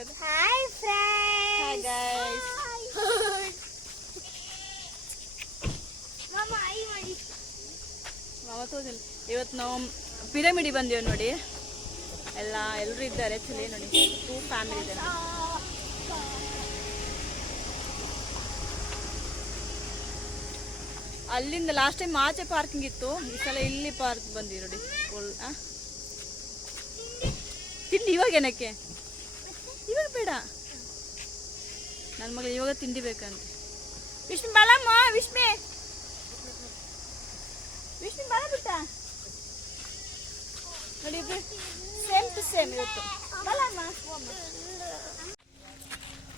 Hi friends. Hi guys. ಮಾಮ I ಮಾಡಿ. ಮಾವ ತೋರಿಸಿಲ್ಲ. ಇವತ್ತು ನಾವು ಪಿರಮಿಡಿಗೆ ಬಂದೇವೆ ನೋಡಿ. ಎಲ್ಲರೂ ಇದ್ದಾರೆ ಆ್ಯಕ್ಚುಲಿ ನೋಡಿ. 2 ಫ್ಯಾಮಿಲಿ ಇದೆ. ಅಲ್ಲಿಂದ ಲಾಸ್ಟ್ ಟೈಮ್ ಆಚೆ ಪಾರ್ಕಿಂಗ್ ಇತ್ತು, ಈ ಸಲ ಇಲ್ಲಿ ಪಾರ್ಕ್ ಬಂದಿವಿ ನೋಡಿ. ತಿಂಡಿ ಇವಾಗ ಏನಕ್ಕೆ? ಇವಾಗ ಬೇಡ, ನನ್ನ ಮಗಳು ಇವಾಗ ತಿಂಡಿ ಬೇಕಂತ. ವಿಷ್ಣು ಬಾಲಮ್ಮ, ವಿಷ್ಣು ಬಾಲ ಬಿಟ್ಟ ನೋಡಿ, ಸೇಮ್ ಟು ಸೇಮ್ ಇವತ್ತು. ಬಾಲಮ್ಮ,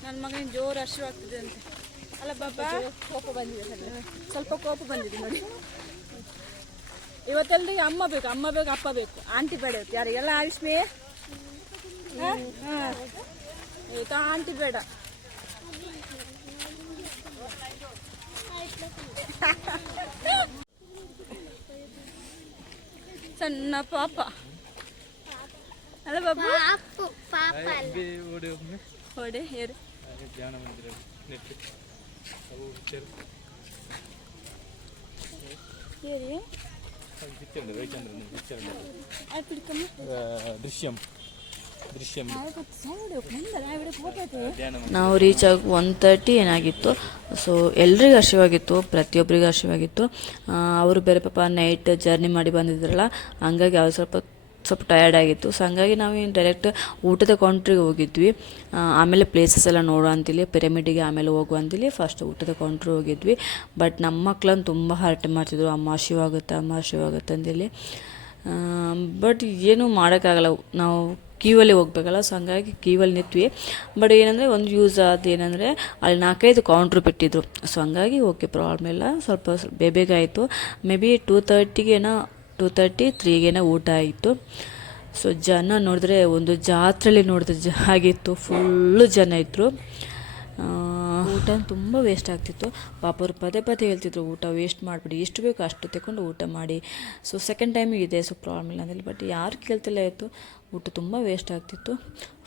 ನನ್ನ ಮಗನಿಗೆ ಜೋರು ಹಸಿವು ಆಗ್ತಿದೆ ಅಂತೆ. ಅಲ್ಲ ಬಾಬಾ, ಕೋಪ ಬಂದಿದೆ, ಸ್ವಲ್ಪ ಕೋಪ ಬಂದಿದೆ ನೋಡಿ. ಇವತ್ತೆಲ್ಲರಿಗೆ ಅಮ್ಮ ಬೇಕು, ಅಪ್ಪ ಬೇಕು, ಆಂಟಿ ಬೇಡ ಇವತ್ತು ಯಾರಿಗೆಲ್ಲ. ವಿಷ್ಣು ಆಯ್ತಾ, ಆಂಟಿ ಬೇಡ. ಸಣ್ಣ ಪಾಪ ಅಲ್ಲ ಬಾಬು. ಹೊಡೆ ಏರು ಏರಿ ನಾವು ರೀಚ್ ಆಗಿ 1:30 ಏನಾಗಿತ್ತು. ಸೊ ಎಲ್ರಿಗೂ ಹಸಿವಾಗಿತ್ತು, ಪ್ರತಿಯೊಬ್ಬರಿಗೂ ಹಸಿವಾಗಿತ್ತು. ಅವರು ಬೇರೆ ಪಾಪ ನೈಟ್ ಜರ್ನಿ ಮಾಡಿ ಬಂದಿದ್ರಲ್ಲ, ಹಂಗಾಗಿ ಅವ್ರು ಸ್ವಲ್ಪ ಟಯರ್ಡ್ ಆಗಿತ್ತು. ಸೊ ಹಂಗಾಗಿ ನಾವು ಡೈರೆಕ್ಟ್ ಊಟದ ಕೌಂಟ್ರಿಗೆ ಹೋಗಿದ್ವಿ. ಆಮೇಲೆ ಪ್ಲೇಸಸ್ ಎಲ್ಲ ನೋಡೋ ಅಂತಿಲ್ಲಿ, ಪಿರಮಿಡಿಗೆ ಆಮೇಲೆ ಹೋಗುವ ಅಂತಿಲ್ಲಿ ಫಸ್ಟ್ ಊಟದ ಕೌಂಟ್ರಿಗೆ ಹೋಗಿದ್ವಿ. ಬಟ್ ನಮ್ಮ ಮಕ್ಳನ್ನು ತುಂಬ ಹರಟೆ ಮಾಡ್ತಿದ್ರು, ಅಮ್ಮ ಹಸಿವಾಗುತ್ತೆ ಅಂತೇಳಿ. ಬಟ್ ಏನೂ ಮಾಡೋಕ್ಕಾಗಲ್ಲ, ನಾವು ಕ್ಯೂವಲ್ಲಿ ಹೋಗ್ಬೇಕಲ್ಲ. ಸೊ ಹಂಗಾಗಿ ಕ್ಯೂವಲ್ಲಿ ನಿಂತ್ವಿ. ಬಟ್ ಏನಂದರೆ ಒಂದು ಯೂಸ್ ಅದೇನೆಂದರೆ ಅಲ್ಲಿ 4-5 ಕೌಂಟ್ರು ಬಿಟ್ಟಿದ್ರು. ಸೊ ಹಂಗಾಗಿ ಓಕೆ, ಪ್ರಾಬ್ಲಮ್ ಇಲ್ಲ. ಸ್ವಲ್ಪ ಬೇಗ ಆಯಿತು. ಮೇ ಬಿ 2:30-3 ಊಟ ಆಯಿತು. ಸೊ ಜನ ನೋಡಿದ್ರೆ ಒಂದು ಜಾತ್ರೆಯಲ್ಲಿ ನೋಡಿದ್ರೆ ಆಗಿತ್ತು, ಫುಲ್ಲು ಜನ ಇದ್ದರು. ಊಟ ತುಂಬ ವೇಸ್ಟ್ ಆಗ್ತಿತ್ತು. ಪಾಪ ಅವ್ರು ಪದೇ ಹೇಳ್ತಿದ್ರು, ಊಟ ವೇಸ್ಟ್ ಮಾಡಿಬಿಡಿ, ಎಷ್ಟು ಬೇಕು ಅಷ್ಟು ತಗೊಂಡು ಊಟ ಮಾಡಿ. ಸೊ ಸೆಕೆಂಡ್ ಟೈಮ್ ಇದೆ, ಸೊ ಪ್ರಾಬ್ಲಮ್ ಇಲ್ಲ ಅಂದಿಲ್ಲ. ಬಟ್ ಯಾರು ಕೇಳ್ತಿಲ್ಲ ಇತ್ತು, ಊಟ ತುಂಬ ವೇಸ್ಟ್ ಆಗ್ತಿತ್ತು.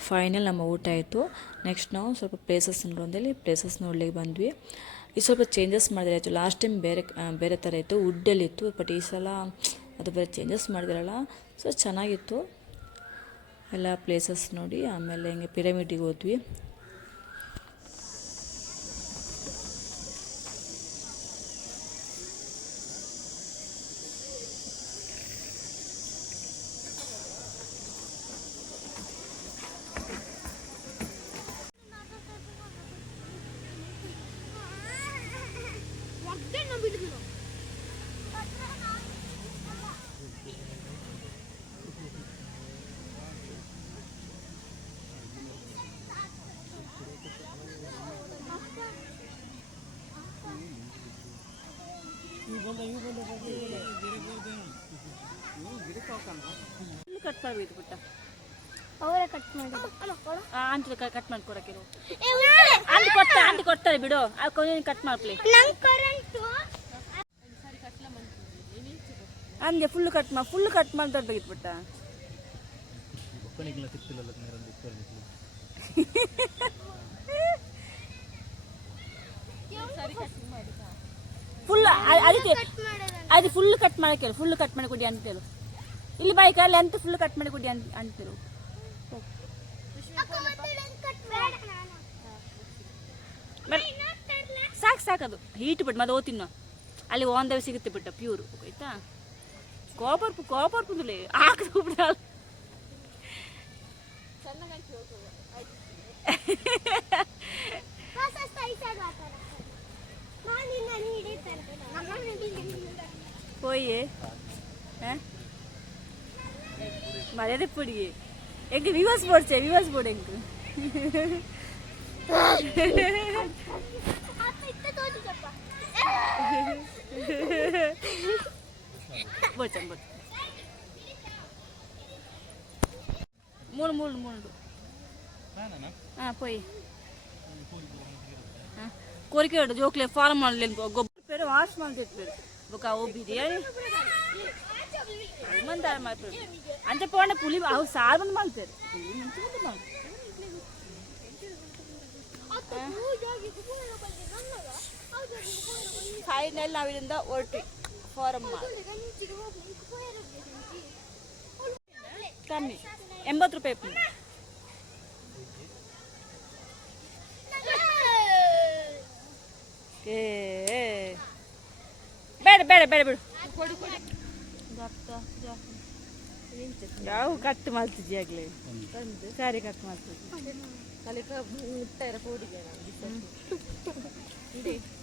ಫೈನಲ್ ನಮ್ಮ ಊಟ ಆಯಿತು. ನೆಕ್ಸ್ಟ್ ನಾವು ಸ್ವಲ್ಪ ಪ್ಲೇಸಸ್ ನೋಡೋಂದೇಳಿ ಪ್ಲೇಸಸ್ ನೋಡ್ಲಿಕ್ಕೆ ಬಂದ್ವಿ. ಈ ಸ್ವಲ್ಪ ಚೇಂಜಸ್ ಮಾಡಿದ್ರೆ ಆಯಿತು. ಲಾಸ್ಟ್ ಟೈಮ್ ಬೇರೆ ಥರ ಇತ್ತು, ವುಡ್ಡಲ್ಲಿತ್ತು. ಬಟ್ ಈ ಸಲ ಅದು ಬೇರೆ ಚೇಂಜಸ್ ಮಾಡಿದ್ರಲ್ಲ, ಸೊ ಚೆನ್ನಾಗಿತ್ತು ಎಲ್ಲ ಪ್ಲೇಸಸ್ ನೋಡಿ. ಆಮೇಲೆ ಹಿಂಗೆ ಪಿರಮಿಡಿಗೆ ಹೋದ್ವಿ. ಕಟ್ ಮಾಡಬೇಕು ಪುಟ್ಟ, ಅವರೇ ಕಟ್ ಮಾಡಿ. ಆಂಟಿ ಕಟ್ ಮಾಡಿ ಕೊಡಕ್ಕೆ ಆಂಟಿ ಕೊಡ್ತಾರೆ ಬಿಡು. ಕಟ್ ಮಾಡ್ಲಿ ಅಂದೆ. ಫುಲ್ ಕಟ್ ಮಾಡ್ಬೇಕಿತ್ತು ಪುಟ್ಟ. ಫುಲ್ ಅದಕ್ಕೆ ಅದು ಫುಲ್ ಕಟ್ ಮಾಡಕ್ಕೆ, ಫುಲ್ ಕಟ್ ಮಾಡಿ ಕೊಡಿ ಅಂತೇಳು. ಇಲ್ಲಿ ಬೈಕ್ ಅಲ್ಲಿ ಅಂತ ಫುಲ್ ಕಟ್ ಮಾಡಿ ಕೊಡಿ ಅಂತೇಳು. ಸಾಕದು ಹೀಟ್ ಬಿಟ್ಟು ಮತ್ತೆ ಓದ್ತಿನ್ನು ಅಲ್ಲಿ ಒಂದವೆ ಸಿಗುತ್ತೆ ಬಿಟ್ಟ ಪ್ಯೂರ್ ಆಯ್ತಾ. ಕೋಪರ್ ಪುಂದುಲೆ ಹಾಕದು ಬಿಡ. போய் மரியாதை போடி எங்க வியூவர்ஸ் போடு எங்க மூணு போய் కోరిక జోక్లే ఫారం ಮಾಡಲೇನು ಗೊಬ್ಬರ ಪೇರು ವಾಶ್ ಮಾಡ್ತಿರ್ತಾರೆ ಬೊಕ ಓ ಬಿರಿಯಾನಿ ಮಂದಾರ ಮಾಡ್ತಾರೆ ಅಂತೆ ಪೋಣ ಪುಲಿ ಅವು ಸಾರು ಬಂದು ಮಾಡ್ತಾರೆ ಪುಲಿ ಮಂಚ ಬಂದು ಮಾಡ್ತಾರೆ ಫೈನಲ್ ನಾವಿಲ್ಲಿಂದ ಹೊರಟ್ವಿ ಫಾರಮ್ ಮಾಲ್. ಕಮ್ಮಿ 80 ರೂಪಾಯಿ ಪ್ಲೇಟ್. ಏ ಬೇಡ ಬೇಡ ಬೇಡ ಬಿಡು. ಯಾವ ಕಟ್ ಮಾಡ್ತಿದ್ದಿ ಆಗ್ಲಿ ಸಾರಿ ಕಟ್ ಮಾಡ್ತಿದ್ದಿ.